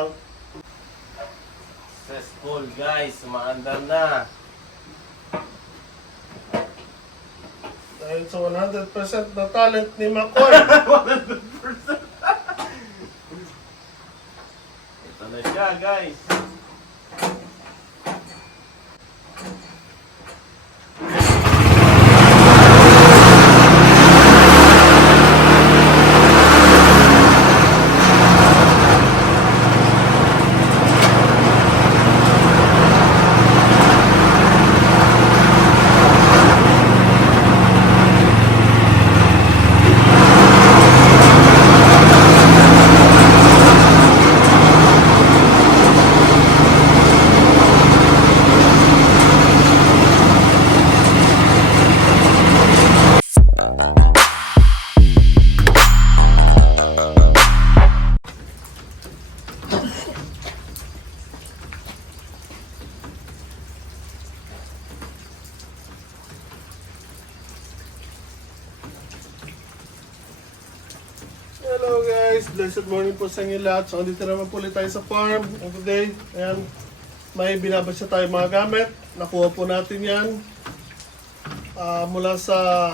lang. Successful guys, umaandar na. Dahil sa 100% na talent ni McCoy. 100%. Ito na siya guys. Hello guys, blessed morning po sa inyo lahat. So dito naman po ulit tayo sa farm. And today, ayan, may binabasya tayo mga gamit. Nakuha po natin yan mula sa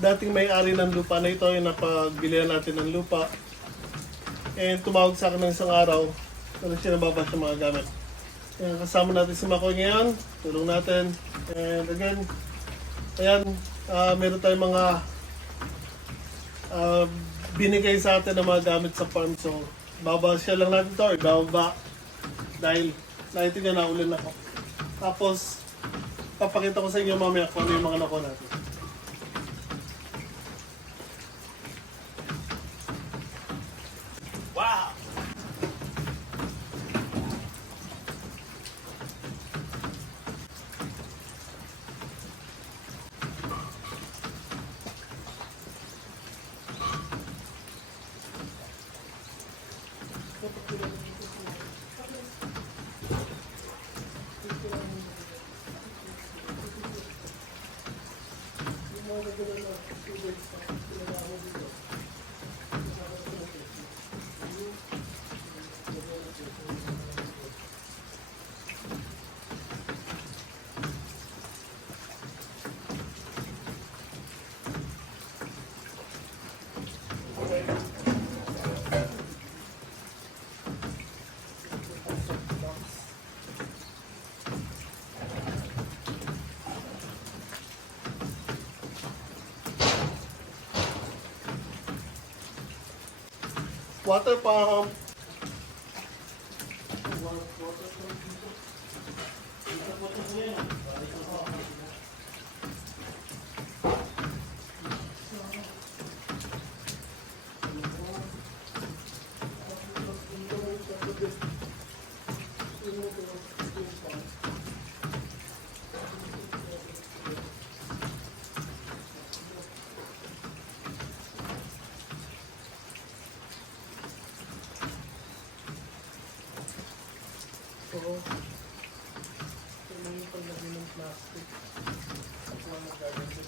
dating may-ari ng lupa na ito, yung napagbilihan natin ng lupa. And tumawag sa akin ng isang araw, ano siya nababasya mga gamit. Ayan, kasama natin si Makoy ngayon, tulong natin. And again, ayan, meron tayong mga binigay sa atin ng mga gamit sa farm. So, babasya lang natin ito, ibababa. Dahil, nakita nga naulin ako. Tapos, papakita ko sa inyo mamaya kung ano yung mga nakuha natin. Wow! Water pump. So, ito na yung paglagay ng plastic. At mga magagamit.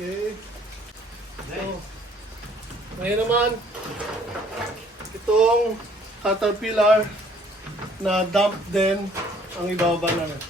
Okay. So, ngayon naman, itong caterpillar na dump din ang ibababa namin.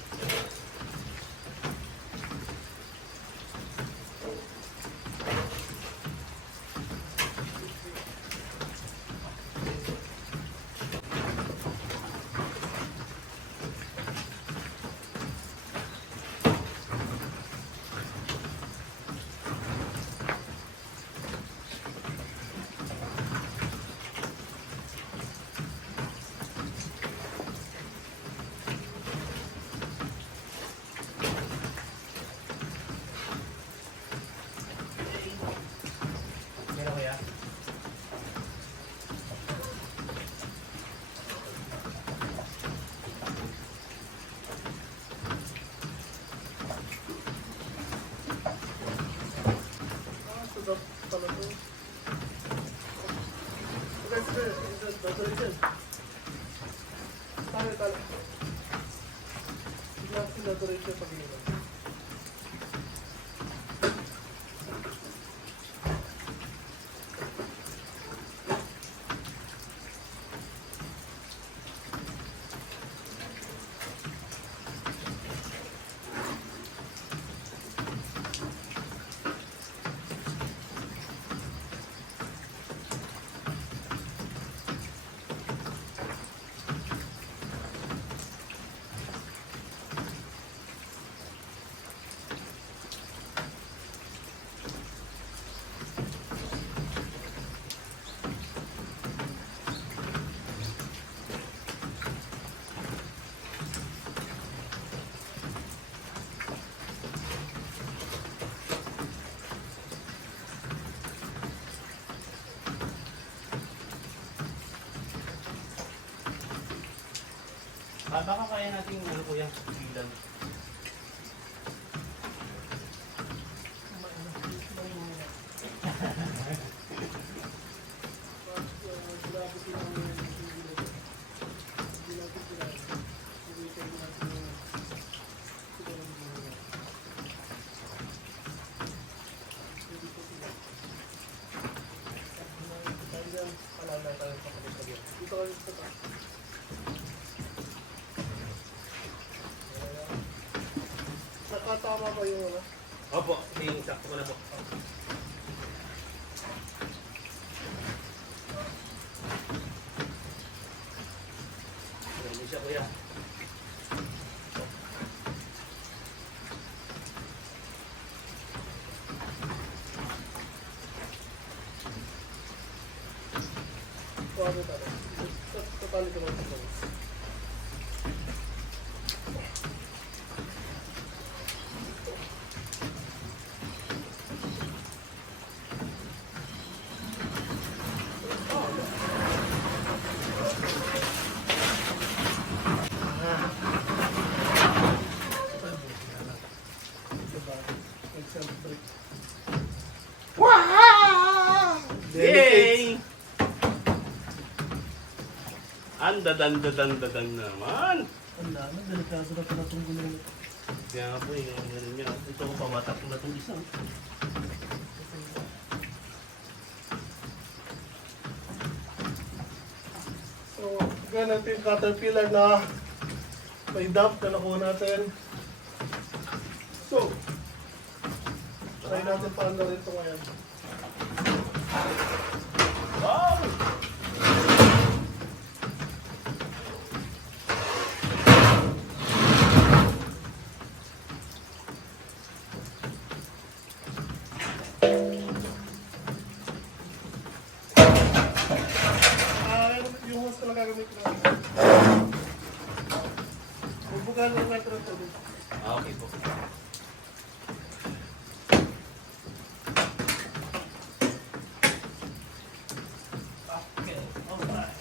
diretso pag ilan. Baka kaya natin ano kuya, bilang. Dito kayo sa taas. Nakatama ba yung ano? Opo, yung sakto ko na po. Grabe siya kuya. Suwabe tayo. Tatali ko lang ito. Yay! Andadan naman. Ang dami, delikado na pala itong gulong. Kaya nga po yung ganun niya. Ito ko pawatak ko na itong isa. So, ganun yung caterpillar na may dump na nakuha natin. So, try natin paano rin ito ngayon. Wow! Yung hose ko lang gagamit ko lang. Bubugan lang natin ito dito. Okay po. Okay, alright.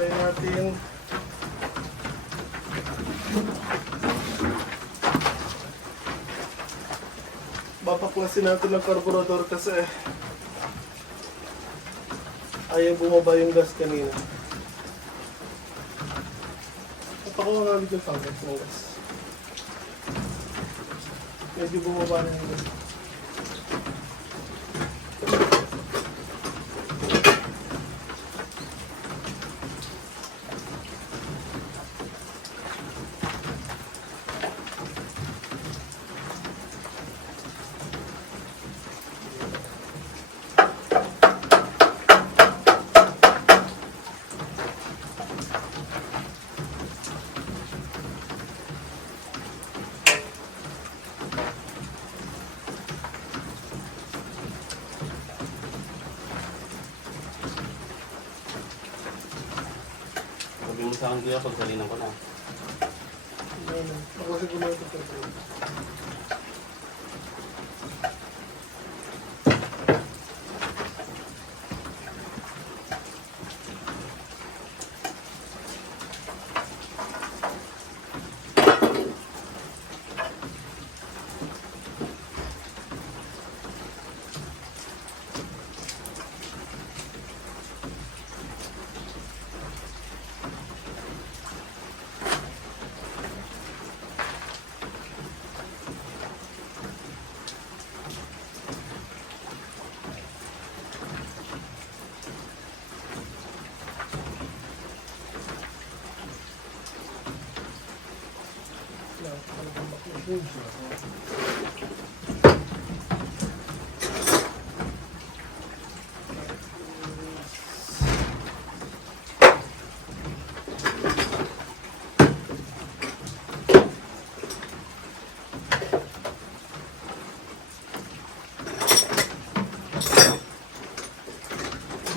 Try natin. Bapaklasin natin ng carburetor kasi ayaw bumaba yung gas kanina. Papakuha nga dito sa gas ng gas. Medyo bumaba na yung gas. Sabi mo sa akin kuya, pagsalinan ko na. Baklasin ko na ito.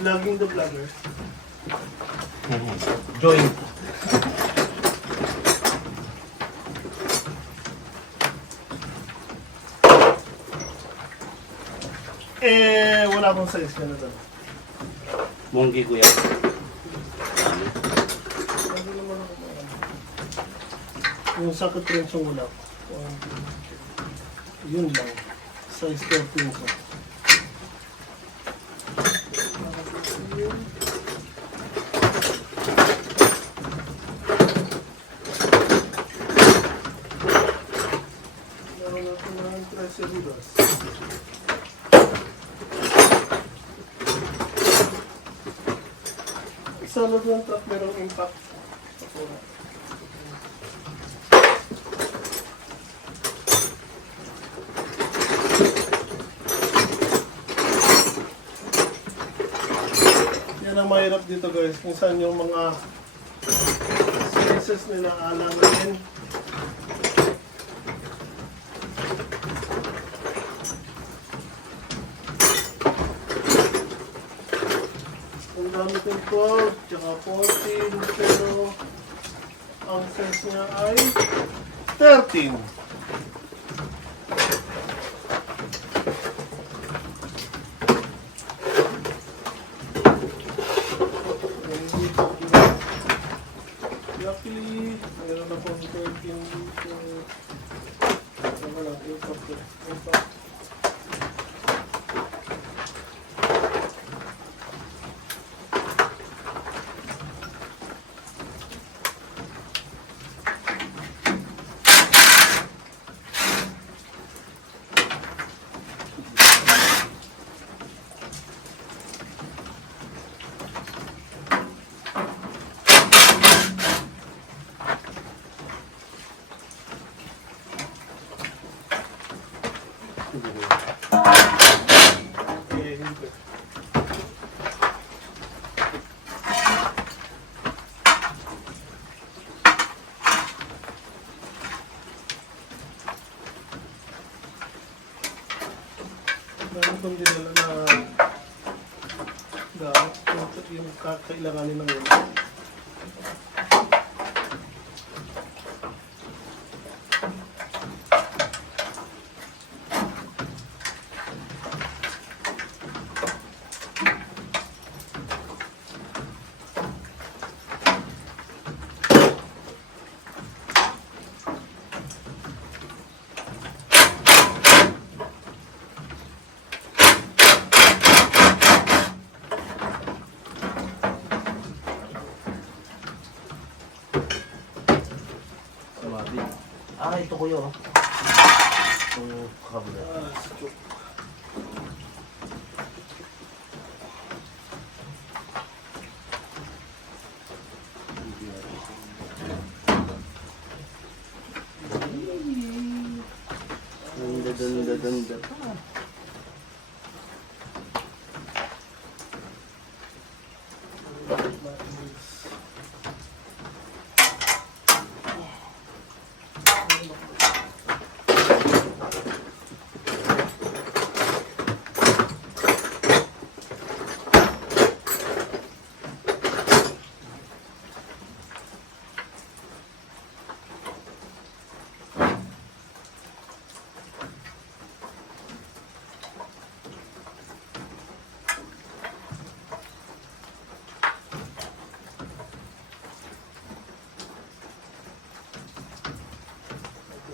Vlogging the vlogger. Join. Wala akong size ka na doon. Munggi kuya. Ano naman ako yung sakit rin siyang wala. Yun lang. Size 13 ko. Meron natin ng 13 libras. Sana doon at merong impact. Yan ang mahirap dito guys. Minsan yung mga spaces nila alanganin. Ang dami kong 12, tsaka 14, pero ang size niya ay 13. Luckily, mayroon na pong 13 dito. Ano lang, impact. Meron itong dinala na gamit yung kakailanganin ng yun. kuya. Oh. Kabila. Danda pa.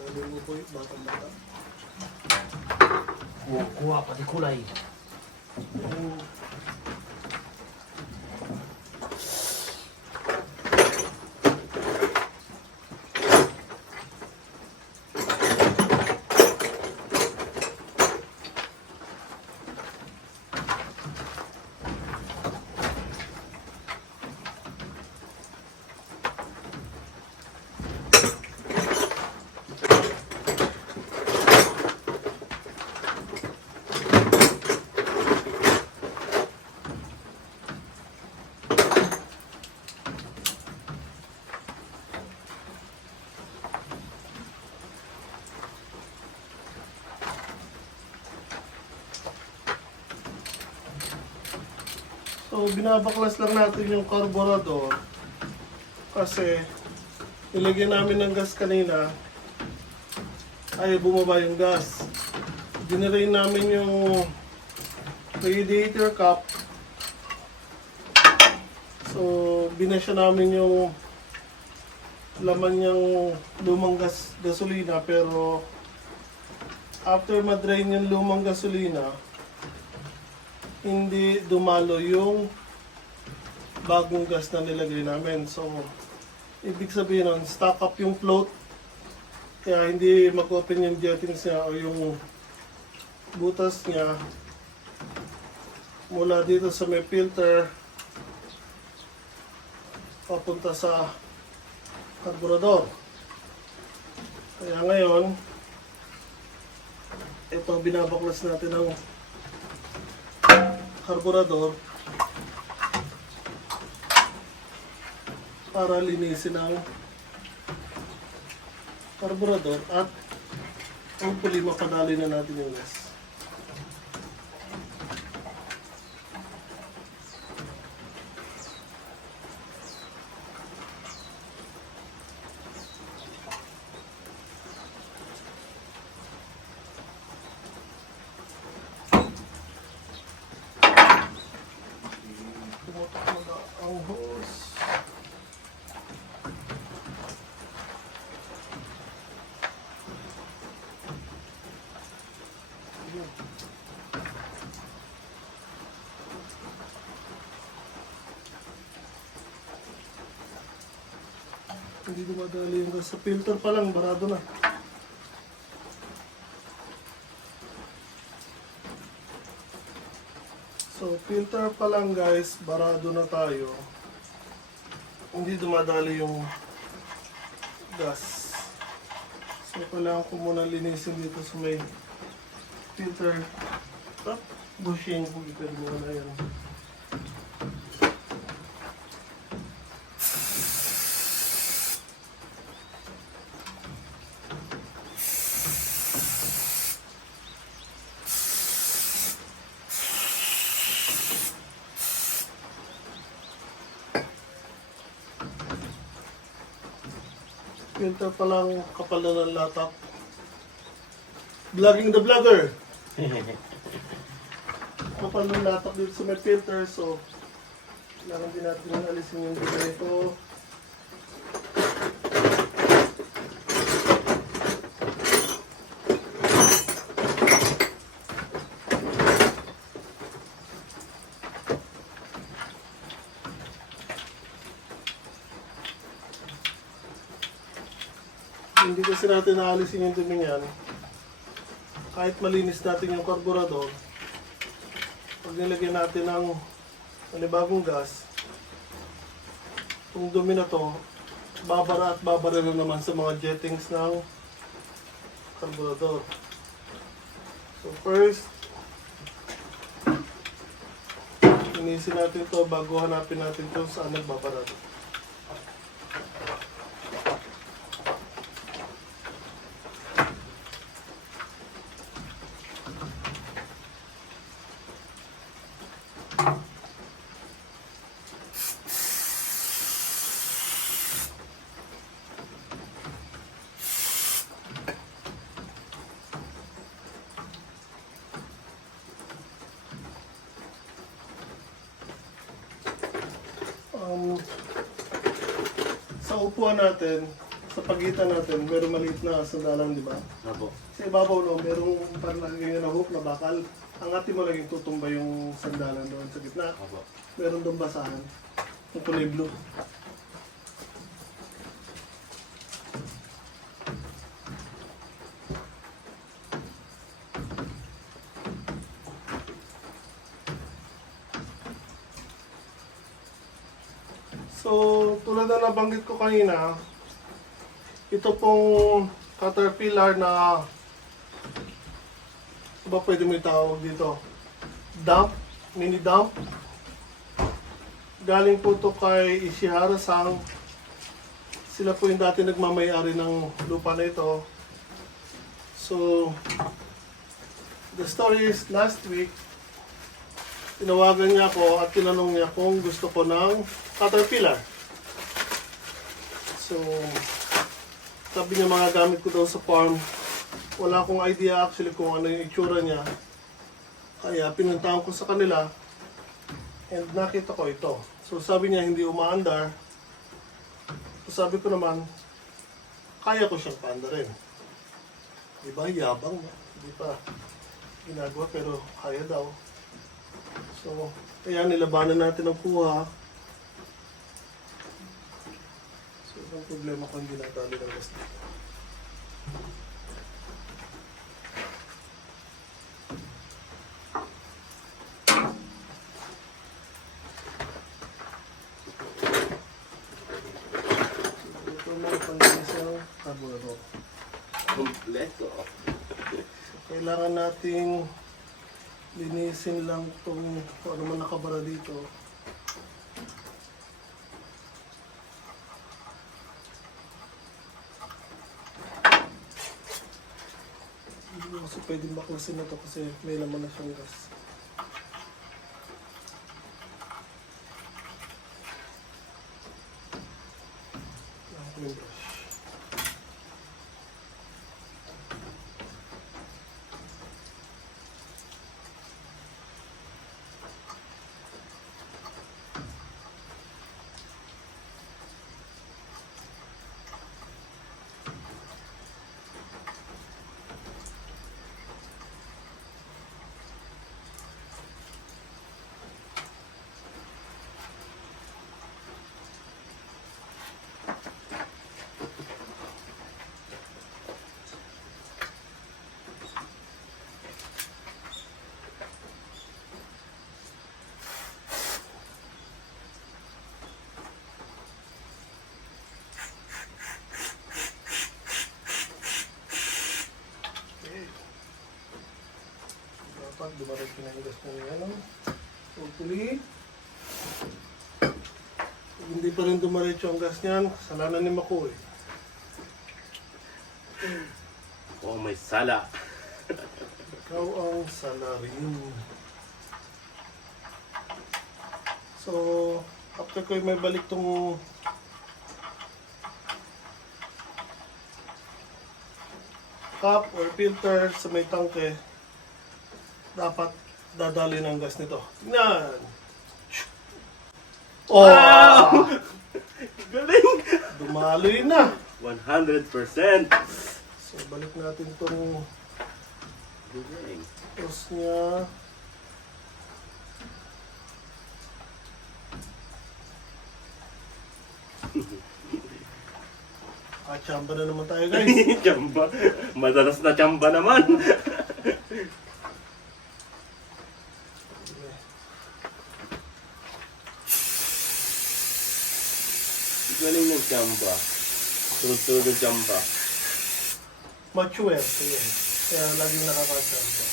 Galing mo po yung batang-bata. Kuha pati kulay. So, binabaklas lang natin yung carburetor kasi nilagyan namin ng gas kanina, ayaw bumaba yung gas. Dinirain namin yung radiator cap. So, binasya namin yung laman niyang lumang gasolina, pero after madrain yung lumang gasolina, hindi dumalo yung bagong gas na nilagay namin. So, ibig sabihin nun, stock up yung float. Kaya hindi mag-open yung jettings niya o yung butas niya mula dito sa may filter papunta sa carburetor. Kaya ngayon, ito binabaklas natin ang carburetor para linisin ang carburetor at hopefully mapadali na natin yung gas. Tumutok na ang hose. Hindi dumadali yung gas. Sa filter pa lang, barado na. So, filter pa lang guys, barado na tayo. Hindi dumadali yung gas. So, kailangan ko muna linisin dito sa may filter. Bushing ko, ipin muna yan. Filter pa lang, kapal na ng latak. Vlogging the vlogger. Kapal ng latak dito sa may filter, so kailangan din natin alisin yung delay ko. Hindi hindi kasi natin naalisin yung dumi niyan, kahit malinis natin yung karburador, pag nilagyan natin ng panibagong gas, itong dumi na to, babara at babara na naman sa mga jettings ng karburador. So first, linisin natin to bago hanapin natin to saan nagbabara. Sa upuan natin, sa pagitan natin, meron maliit na sandalan, di ba? Apo. Sa ibabaw no, merong parang ganyan na hook na bakal. Angatin mo lang yung tutumba yung sandalan doon sa gitna. Apo. Meron doon basahan. Yung kulay blue. So, tulad na nabanggit ko kanina, ito pong caterpillar na ano ba pwede mo itawag dito? Dump, mini dump. Galing po to kay Ishihara-san. Sila po yung dati nagmamayari ng lupa na ito. So, the story is last week, tinawagan niya ako at tinanong niya kung gusto ko ng caterpillar. So, sabi niya mga gamit ko daw sa farm. Wala akong idea actually kung ano yung itsura niya. Kaya pinuntahan ko sa kanila and nakita ko ito. So sabi niya hindi umaandar. So sabi ko naman, kaya ko siyang paandarin. Diba, yabang na. Hindi pa ginagawa pero kaya daw. So, kaya nilabanan natin ang kuha. So, ang problema kung hindi natali ng gas dito. So, ito na ang pang-isang carburetor. Kompleto. Kailangan nating linisin lang itong kung ano man nakabara dito. Hindi ko kasi pwedeng baklasin na ito kasi may laman na siyang gas. Kailangan ko yung brush. Dapat dumating na yung gas na yan. Hopefully, kung hindi pa rin dumaretso ang gas niyan, kasalanan ni Mako eh. Oh, may sala. Ikaw ang salarin. So, after ko may balik tong cup or filter sa may tangke, dapat dadali ng gas nito. Tingnan! Oh! Wow! Galing! Dumaloy na! 100%. So, balik natin tong Galing. hose niya. Nakachamba na naman tayo guys. Chamba. Madalas na chamba naman. Galing ng chamba. Sunod-sunod ng chamba. Mature. Ayan. Kaya laging nakakachamba.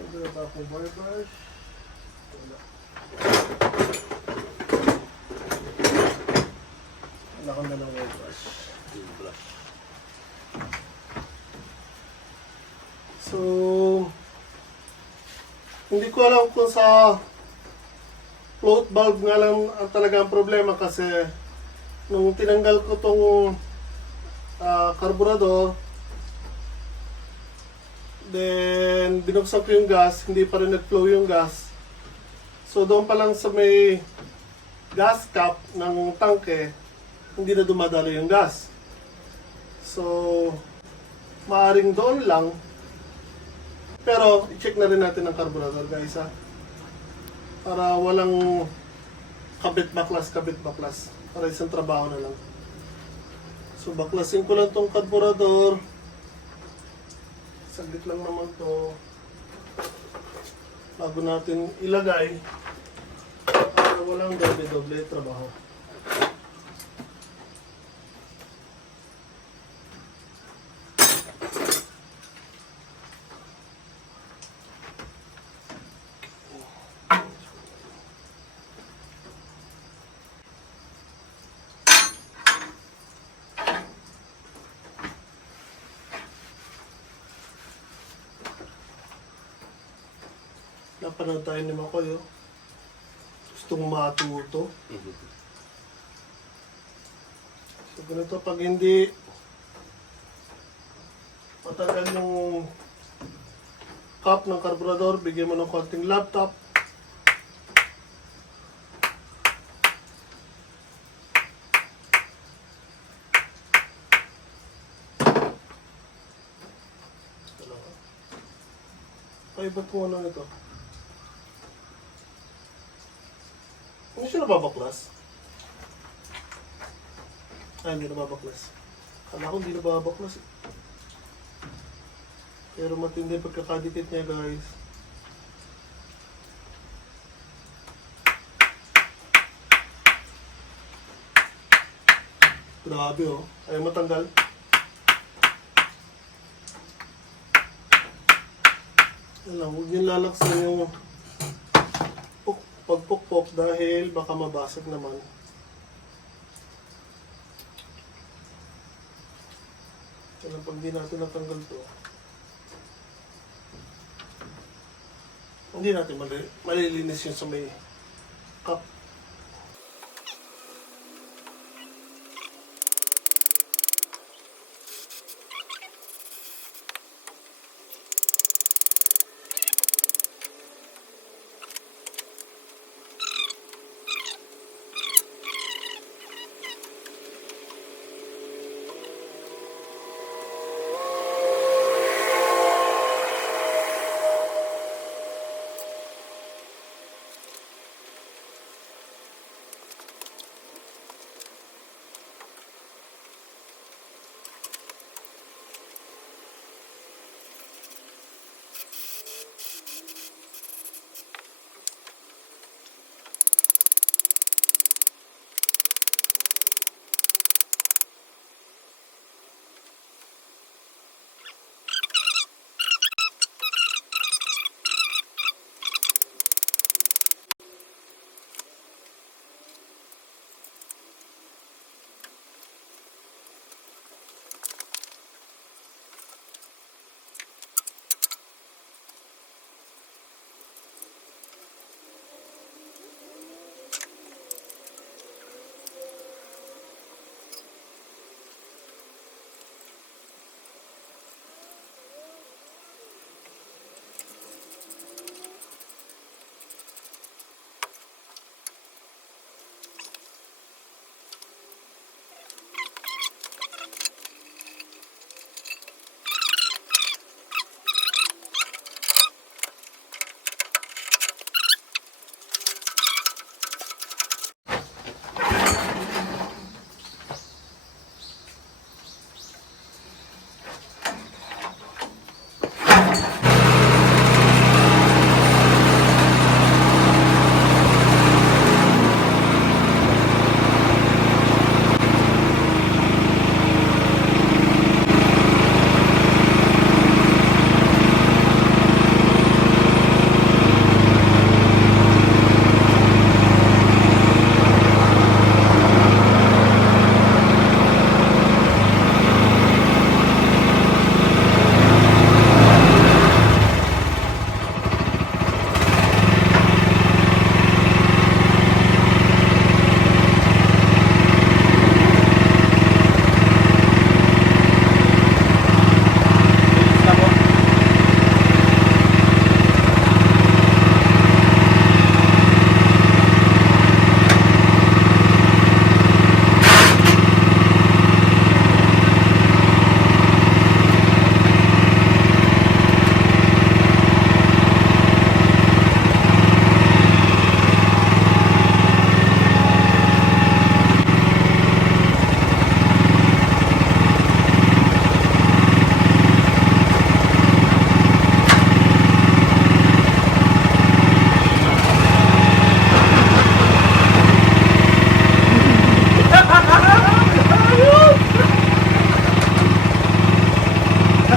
Ito na ba akong bar brush? Wala. Wala ko na ng bar brush. Toothbrush. So, hindi ko alam kung sa float valve nga lang ang talagang problema kasi nung tinanggal ko tong carburetor, then binuksan ko yung gas, hindi pa rin nag-flow yung gas. So doon pa lang sa may gas cap ng tangke, hindi na dumadalo yung gas. So, maaring doon lang. Pero, i-check na rin natin ang carburetor guys ha. Para walang kabit-baklas. Para isang trabaho na lang. So, baklasin ko lang tong carburetor. Saglit lang naman to. Bago natin ilagay. Para walang doble-doble trabaho. Napanood tayo ni Makoy, oh. Gustong matuto. So, ganito pag hindi matagal yung cup ng carburetor, bigyan mo ng konting laptop. Ay, ba't mo ano nito? Hindi siya nababaklas. Ay, hindi nababaklas. Kala ko hindi nababaklas eh. Pero matindi pagkakadikit niya guys. Grabe oh. Ayaw matanggal. Alam, huwag niyo lalaksan yung pagpukpok dahil baka mabasag naman. Kaya pag di natin natanggal to, hindi natin malilinis yun sa may cup.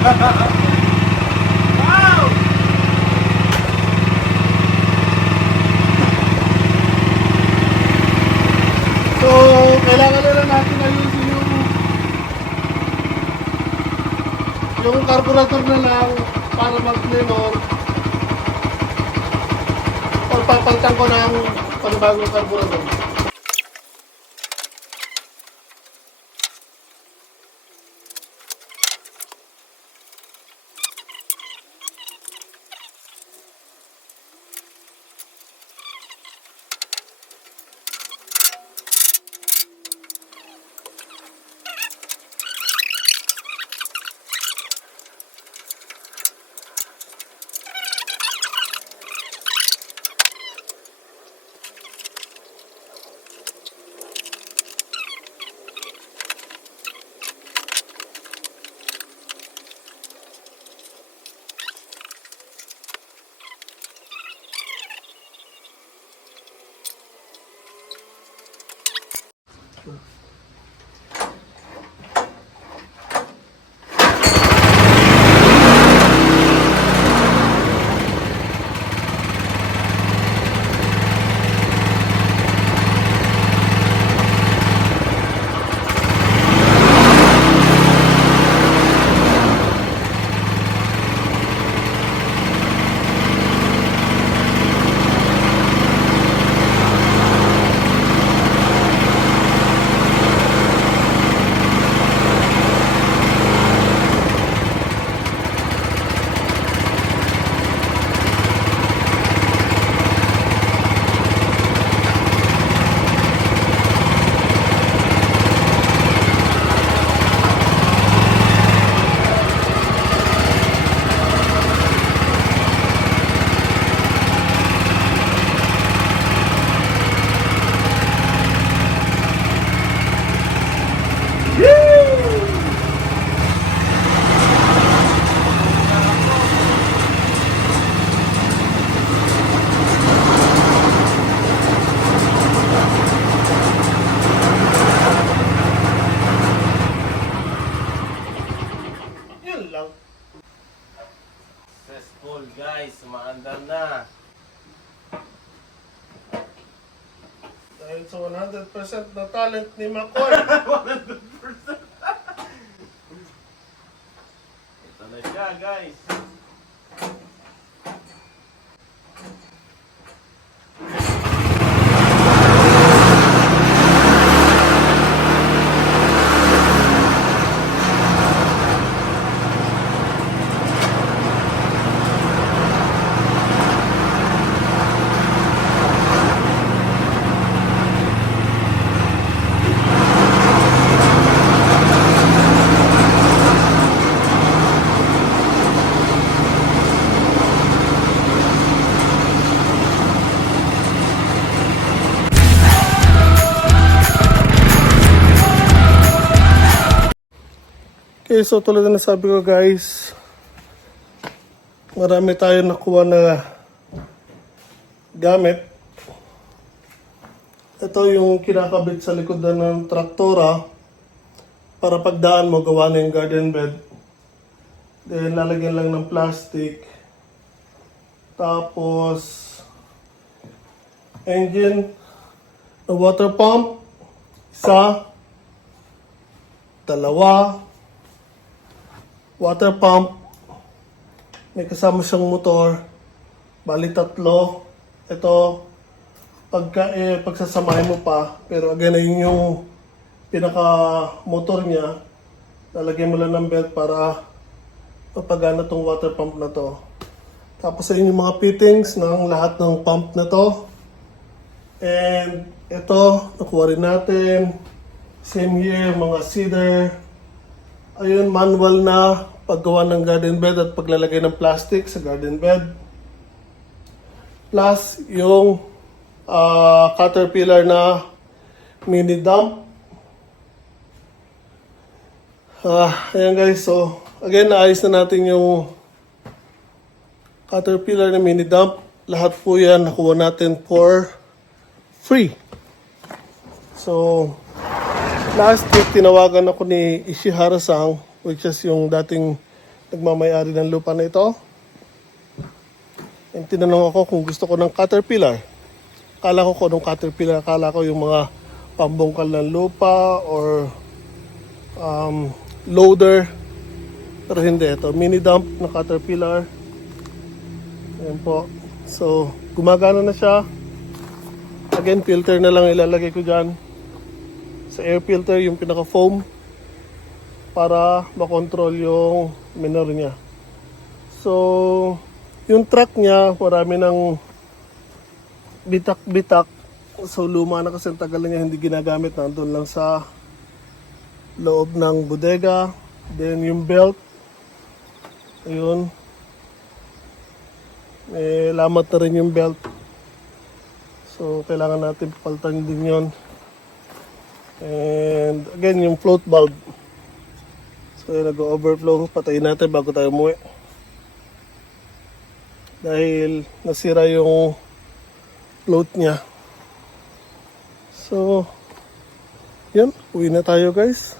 Wow! So, kailangan na lang natin ayusin yung carburetor na lang para mag-clean or papalitan ko ng panibagong carburetor. Yun lang. Successful guys, maandar na. Dahil sa 100% na talent ni McCoy. 100%. Ito na siya guys. Okay, so tulad na sabi ko guys, marami tayo nakuha na gamit. Ito yung kinakabit sa likod na ng traktora para pagdaan mo gawa na yung garden bed. Then lalagyan lang ng plastic. Tapos engine, a water pump, isa, dalawa, water pump, may kasama siyang motor, bali tatlo. Ito, pagsasamahin mo pa, pero again, yun yung pinaka motor niya, lalagyan mo lang ng belt para mapagana tong water pump na to. Tapos sa yung mga fittings ng lahat ng pump na to. And ito, nakuha rin natin. Same here, mga cedar. Ayun, manual na paggawa ng garden bed at paglalagay ng plastic sa garden bed. Plus, yung Caterpillar na mini dump. Ayan guys, so again, naayos na natin yung Caterpillar na mini dump. Lahat po yan nakuha natin for free. So, last week, tinawagan ako ni Ishihara-san, which is yung dating nagmamayari ng lupa na ito. And tinanong ako kung gusto ko ng caterpillar. Akala ko nung caterpillar, akala ko yung mga pambungkal ng lupa or loader. Pero hindi, ito mini dump na caterpillar. Ayan po. So, gumagana na siya. Again, filter na lang ilalagay ko dyan. Sa air filter, yung pinaka-foam para makontrol yung minor niya. So, yung truck niya, marami ng bitak-bitak. So, luma na kasi ang tagal na niya hindi ginagamit. Nandun lang sa loob ng bodega. Then, yung belt. Ayun. May lamat na rin yung belt. So, kailangan natin palitan din yun. And, again, yung float bulb. So, yun, nag-overflow. Patayin natin bago tayo umuwi. Dahil nasira yung float niya. So, yun. Uwi na tayo, guys.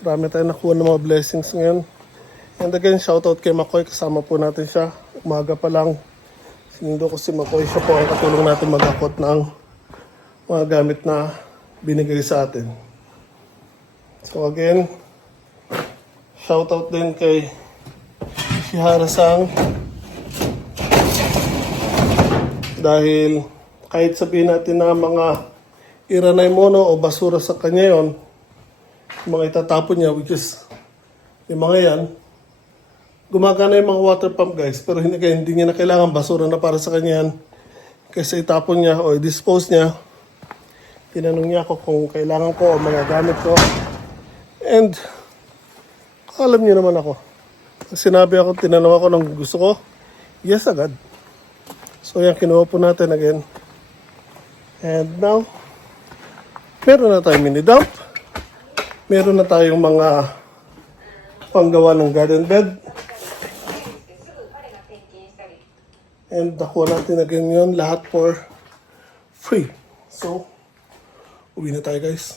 Marami tayong nakuha ng mga blessings ngayon. And again, shoutout kay Makoy. Kasama po natin siya. Umaga pa lang. Sinundo ko si Makoy. Siya po ang katulong natin mag-akot ng mga gamit na binigay sa atin. So again, shoutout din kay Shihara-sang. Dahil kahit sabihin natin na mga iranay mono o basura sa kanya yon, mga itatapon niya, which is yung mga yan, gumagana yung mga water pump, guys, pero hindi niya na kailangan basura na para sa kanya yan. Kasi itapon niya o i-dispose niya. Tinanong niya ako kung kailangan ko o magagamit ko. And alam niyo naman ako. Sinabi ako, tinanong ako ng gusto ko, yes agad. So yan, kinuha po natin again. And now, meron na tayong mini dump. Meron na tayong mga panggawa ng garden bed. And nakuha natin again yun, lahat for free. So, uwi na tayo, guys.